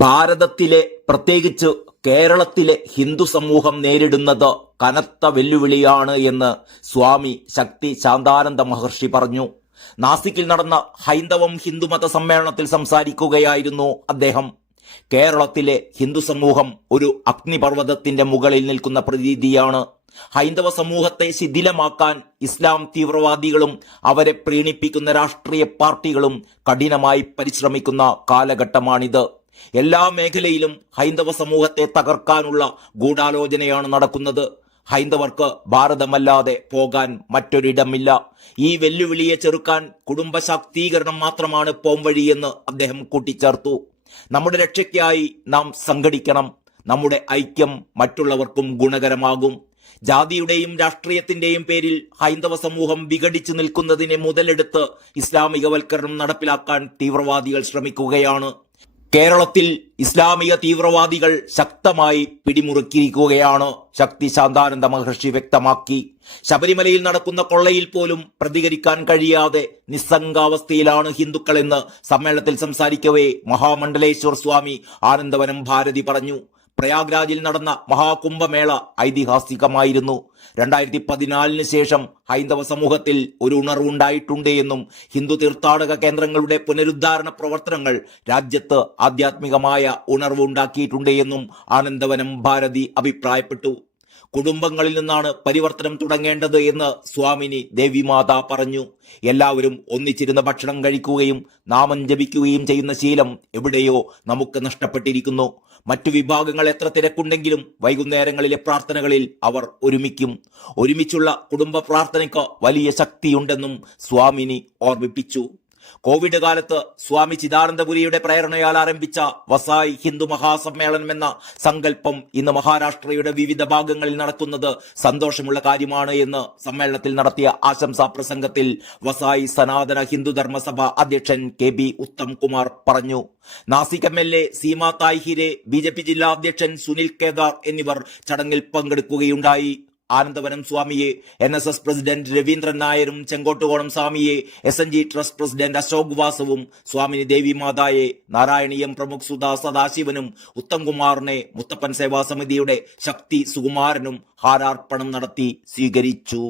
ഭാരതത്തിലെ പ്രത്യേകിച്ച് കേരളത്തിലെ ഹിന്ദു സമൂഹം നേരിടുന്നത് കനത്ത വെല്ലുവിളിയാണ് എന്ന് സ്വാമി ശക്തി ശാന്താനന്ദ മഹർഷി പറഞ്ഞു. നാസിക്കിൽ നടന്ന ഹൈന്ദവം ഹിന്ദുമത സമ്മേളനത്തിൽ സംസാരിക്കുകയായിരുന്നു അദ്ദേഹം. കേരളത്തിലെ ഹിന്ദു സമൂഹം ഒരു അഗ്നിപർവതത്തിന്റെ മുകളിൽ നിൽക്കുന്ന പ്രതീതിയാണ്. ഹൈന്ദവ സമൂഹത്തെ ശിഥിലമാക്കാൻ ഇസ്ലാം തീവ്രവാദികളും അവരെ പ്രീണിപ്പിക്കുന്ന രാഷ്ട്രീയ പാർട്ടികളും കഠിനമായി പരിശ്രമിക്കുന്ന കാലഘട്ടമാണിത്. എല്ലാ മേഖലയിലും ഹൈന്ദവ സമൂഹത്തെ തകർക്കാനുള്ള ഗൂഢാലോചനയാണ് നടക്കുന്നത്. ഹൈന്ദവർക്ക് ഭാരതമല്ലാതെ പോകാൻ മറ്റൊരിടമില്ല. ഈ വെല്ലുവിളിയെ ചെറുക്കാൻ കുടുംബ ശാക്തീകരണം മാത്രമാണ് പോംവഴിയെന്ന് അദ്ദേഹം കൂട്ടിച്ചേർത്തു. നമ്മുടെ രക്ഷയ്ക്കായി നാം സംഘടിക്കണം. നമ്മുടെ ഐക്യം മറ്റുള്ളവർക്കും ഗുണകരമാകും. ജാതിയുടെയും രാഷ്ട്രീയത്തിന്റെയും പേരിൽ ഹൈന്ദവ സമൂഹം വിഘടിച്ചു നിൽക്കുന്നതിനെ മുതലെടുത്ത് ഇസ്ലാമികവൽക്കരണം നടപ്പിലാക്കാൻ തീവ്രവാദികൾ ശ്രമിക്കുകയാണ്. കേരളത്തിൽ ഇസ്ലാമിക തീവ്രവാദികൾ ശക്തമായി പിടിമുറുക്കിയിരിക്കുകയാണ് ശക്തി ശാന്താനന്ദ മഹർഷി വ്യക്തമാക്കി. ശബരിമലയിൽ നടക്കുന്ന കൊള്ളയിൽ പോലും പ്രതികരിക്കാൻ കഴിയാതെ നിസ്സംഗാവസ്ഥയിലാണ് ഹിന്ദുക്കളെന്ന് സമ്മേളനത്തിൽ സംസാരിക്കവേ മഹാമണ്ഡലേശ്വർ സ്വാമി ആനന്ദവനം ഭാരതി പറഞ്ഞു. പ്രയാഗ്രാജിൽ നടന്ന മഹാകുംഭമേള ഐതിഹാസികമായിരുന്നു. രണ്ടായിരത്തി പതിനാലിന് ശേഷം ഹൈന്ദവ സമൂഹത്തിൽ ഒരു ഉണർവുണ്ടായിട്ടുണ്ട് എന്നും ഹിന്ദു തീർത്ഥാടക കേന്ദ്രങ്ങളുടെ പുനരുദ്ധാരണ പ്രവർത്തനങ്ങൾ രാജ്യത്ത് ആധ്യാത്മികമായ ഉണർവുണ്ടാക്കിയിട്ടുണ്ട് എന്നും ആനന്ദവനം ഭാരതി അഭിപ്രായപ്പെട്ടു. കുടുംബങ്ങളിൽ നിന്നാണ് പരിവർത്തനം തുടങ്ങേണ്ടത് എന്ന് സ്വാമിനി ദേവിമാത പറഞ്ഞു. എല്ലാവരും ഒന്നിച്ചിരുന്ന് ഭക്ഷണം കഴിക്കുകയും നാമം ജപിക്കുകയും ചെയ്യുന്ന ശീലം എവിടെയോ നമുക്ക് നഷ്ടപ്പെട്ടിരിക്കുന്നു. മറ്റു വിഭാഗങ്ങൾ എത്ര തിരക്കുണ്ടെങ്കിലും വൈകുന്നേരങ്ങളിലെ പ്രാർത്ഥനകളിൽ അവർ ഒരുമിക്കും. ഒരുമിച്ചുള്ള കുടുംബ പ്രാർത്ഥനയ്ക്ക് വലിയ ശക്തിയുണ്ടെന്നും സ്വാമിനി ഓർമ്മിപ്പിച്ചു. കോവിഡ് കാലത്ത് സ്വാമി ചിദാനന്ദപുരിയുടെ പ്രേരണയാൽ ആരംഭിച്ച വസായി ഹിന്ദു മഹാസമ്മേളനം എന്ന സങ്കല്പം ഇന്ന് മഹാരാഷ്ട്രയുടെ വിവിധ ഭാഗങ്ങളിൽ നടക്കുന്നത് സന്തോഷമുള്ള കാര്യമാണ് എന്ന് സമ്മേളനത്തിൽ നടത്തിയ ആശംസാ പ്രസംഗത്തിൽ വസായി സനാതന ഹിന്ദു ധർമ്മസഭ അധ്യക്ഷൻ കെ ബി ഉത്തംകുമാർ പറഞ്ഞു. Nashik M L A Seema തായ്ഹിരെ B J P ജില്ലാ അധ്യക്ഷൻ സുനിൽ കേദാർ എന്നിവർ ചടങ്ങിൽ പങ്കെടുക്കുകയുണ്ടായി. ആനന്ദവനം സ്വാമിയെ N S S president Raveendran നായരും ചെങ്കോട്ടുകോണം സ്വാമിയെ S N G trust president Ashok വാസവും Swamini Devi മാതായെ നാരായണീയം പ്രമുഖ് സുധാ സദാശിവനും ഉത്തംകുമാറിനെ മുത്തപ്പൻ സേവാ സമിതിയുടെ ശക്തി സുകുമാരനും ഹാരാർപ്പണം നടത്തി സ്വീകരിച്ചു.